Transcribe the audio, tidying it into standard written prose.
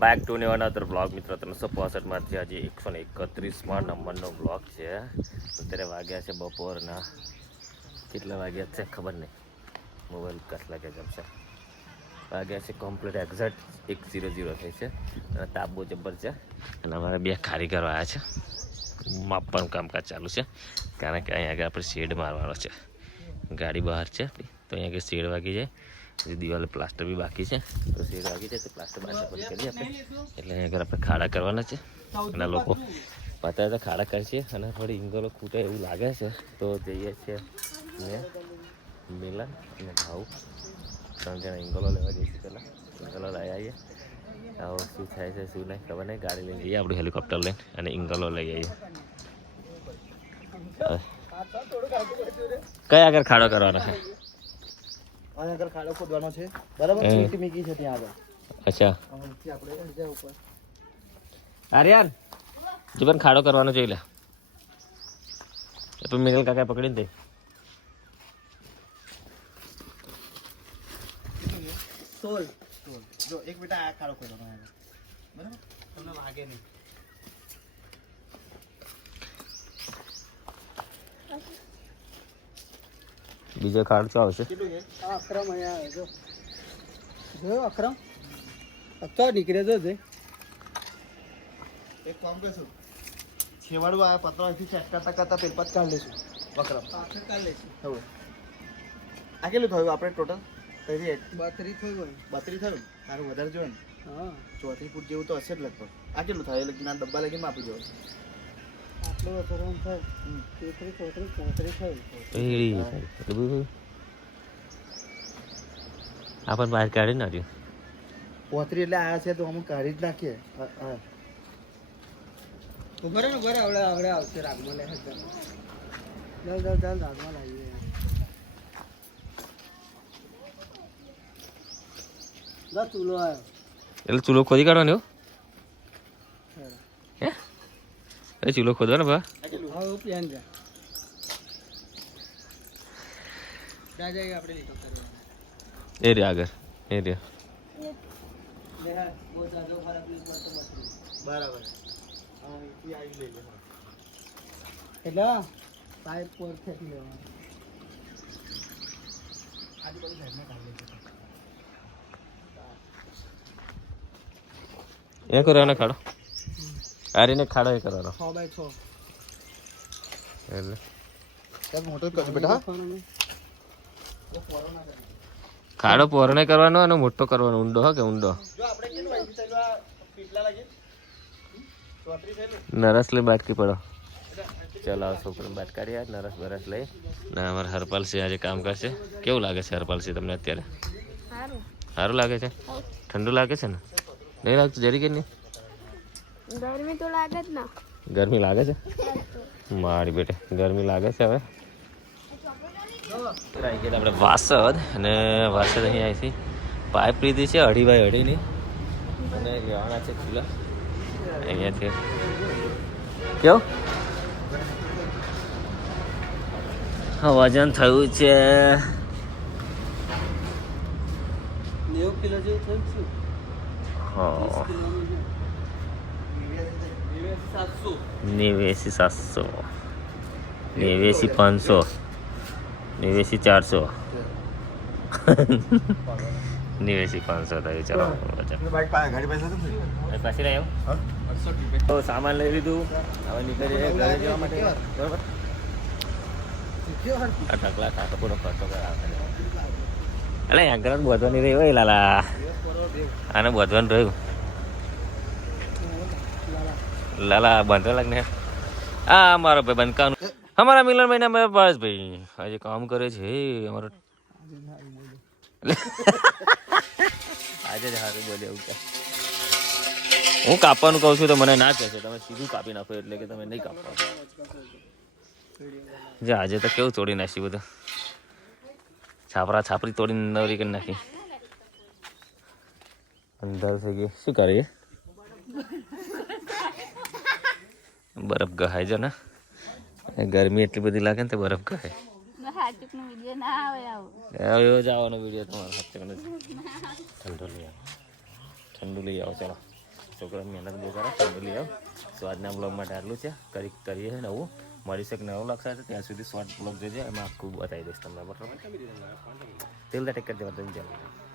Back to new another blog મિત્રો 365માંથી આજે 131માં નંબરનો બ્લોગ છે. અત્યારે વાગ્યા છે બપોરના કેટલા વાગ્યા છે ખબર નહીં, મોબાઈલ કેટલા વાગ્યા જમશે. વાગ્યા છે કમ્પ્લીટ એક્ઝેક્ટ 1:00 થઈ છે અને તાપ બહુ જબર છે. અને અમારે બે કારીગરો આવ્યા છે, માપવાનું કામકાજ ચાલુ છે કારણ કે અહીંયા આગળ આપણે શેડ મારવાનો છે. ગાડી બહાર છે તો અહીંયા આગળ શેડ વાગી જાય, દિવાલે પ્લાસ્ટર બી બાકી છે તો શેડ વાગી જાય તો પ્લાસ્ટર બાસ્ટર કરી આપણે એટલે અહીંયા આગળ આપણે ખાડા કરવાના છે. અને લોકો અત્યારે તો ખાડા કરશે અને થોડી ઇંગલો ખૂટે એવું લાગે છે તો જઈએ છીએ મેં મિલન અને ભાવ 3 જણા ઇંગલો લેવા જઈશું. પહેલાં ઇંગલો લઈ આવીએ, આવો શું થાય છે શું નહીં ખબર નહીં. ગાડી લઈને જઈએ આપણું હેલિકોપ્ટર લઈને અને ઇંગલો લઈ આવીએ. કયા આગળ ખાડો કરવાનો છે? આગળ ખાડો ખોદવાનો છે બરાબર, ઈંટ મીકી છે ત્યાં આગળ. અચ્છા અહીંથી આપણે જાય ઉપર. આર્યન જીવન ખાડો કરવાનો જોઈ લે તો મિગલ કાકા પકડીને દે. સોલ જો એક બેટા આ ખાડો ખોદવાનો છે બરાબર, તમને વાગે નહીં. બીજો ખાડો શું આવશે? કેટલું છે આ? અક્રમ અહીંયા આવે જો, જો અક્રમ અત્તો નીકળે જો છે. એક કામ કરશું, છેવાડું આ પત્રો અહીંથી સેટ કરતા કરતા પેલ પત કાઢ લઈશું. વક્રમ પાછળ કાઢ લઈશું. હવે આ કેટલું થયું આપણે ટોટલ? 32 થયું. 32 થયું. સારું વધારે જોઈએ ને. હા 34 ફૂટ જેવું તો હશે જ લગભગ. આ કેટલું થાય એટલે ના ડબ્બા લગીને માપી જવું. આટલું વધારે થાય. 33 34 થયું. આપણ બહાર કાઢી નાખ્યું. 34 એટલે આયા છે તો અમુક કાઢી જ નાખીએ. હા ઉભરે ને ઉભરે આવડે આવશે રાગમાં લે. ચાલ રાગમાં લાવીએ. લા ચૂલો આવ્યો એટલે ચૂલો ખોદી કાઢવાનો હે? એ ચૂલો ખોદવાનો બા હા પ્લાન જા જાય આપણે લીધો એ રે આગળ એ રે બરાબર. એટલે પાઇપ પર ખેંચી લેવાનું. આજુબાજુ સાઈડમાં કાઢી લેજો. એ કરવાનો ખાડો આરીને ખાડો એ કરવાનો 6x6 એટલે એક મોટો કરજો બેટા. ખાડો પોરણે કરવાનો અને મોટો કરવાનો, ઊંડો હા કે ઊંડો. જો આપણે કેટલું આવી ચાલવા પીટલા લાગે 34 થયેલું. નરસ લઈ બાટકી પડો. ચાલો આવો છોકરો બાટ કાઢી નરસ બરસ લઈ ને અમારે હરપાલસિંહ આજે કામ કરશે. કેવું લાગે છે હરપાલસિંહ તમને અત્યારે? સારું લાગે છે? ઠંડુ લાગે છે ને? નહીં લાગતું જરી કે નહીં? ગરમી તો લાગે જ ના. ગરમી લાગે છે મારી બેટે, ગરમી લાગે છે. હવે આવી ગયા આપણે વાસદ અને વાસદ અહીં અહીંથી પાઇપ લીધી છે 2.5 x 2.5ની અને લેવાના છે ચૂલા અહીંયાથી. કેવું વજન થયું છે 90 કિલો જેવું થયું છે. હા 89,700 89,500 89,400 89,500 થયું. ચાલો પાછી લઈ આવ્યો તો સામાન લઈ લીધું. હવે નીકળીએ ઘરે જવા માટે બરોબર. આ ઢગલા ખાતો પૂરો ખર્ચો કરાવે એટલે આગળ બધવાની રહ્યું હોય લાલા, આને બધવાનું રહ્યું લાલા બાંધવા લાગને. હા મારો ભાઈ બંધકાનું અમારા મિલન ભાઈ ને અમારા બસ ભાઈ આજે કામ કરે છે અમારો. આજે જ સારું બોલે એવું કે હું કાપવાનું કહું છું તો મને ના કહે છે તમે સીધું કાપી નાખો એટલે કે તમે નહીં કાપવા. જે આજે તો કેવું તોડી નાખ્યું બધું, છાપરા છાપરી તોડીને નવરી કરી નાખી. અંદર થઈ ગઈ શું કરીએ? બરફ ગહાય છે ને, ગરમી એટલી બધી લાગે ને તો બરફ ગહાય. એવો જ આવવાનો વિડીયો તમારો. ઠંડુ લઈ આવો, ઠંડુ લઈ આવો. ચાલો છોકરા મહેનત બહુ કરે ફેમિલી એમ. સો આજના બ્લોગ માટે આટલું છે. કરીએ છે નવું મળીશું એક નવો બ્લોગ સાથે. ત્યાં સુધી શોર્ટ બ્લોગ જોજો, એમાં આખું બતાવી દઈશ તમને બરાબર. તેલ ટેક કરી દેવા તમે ચાલો.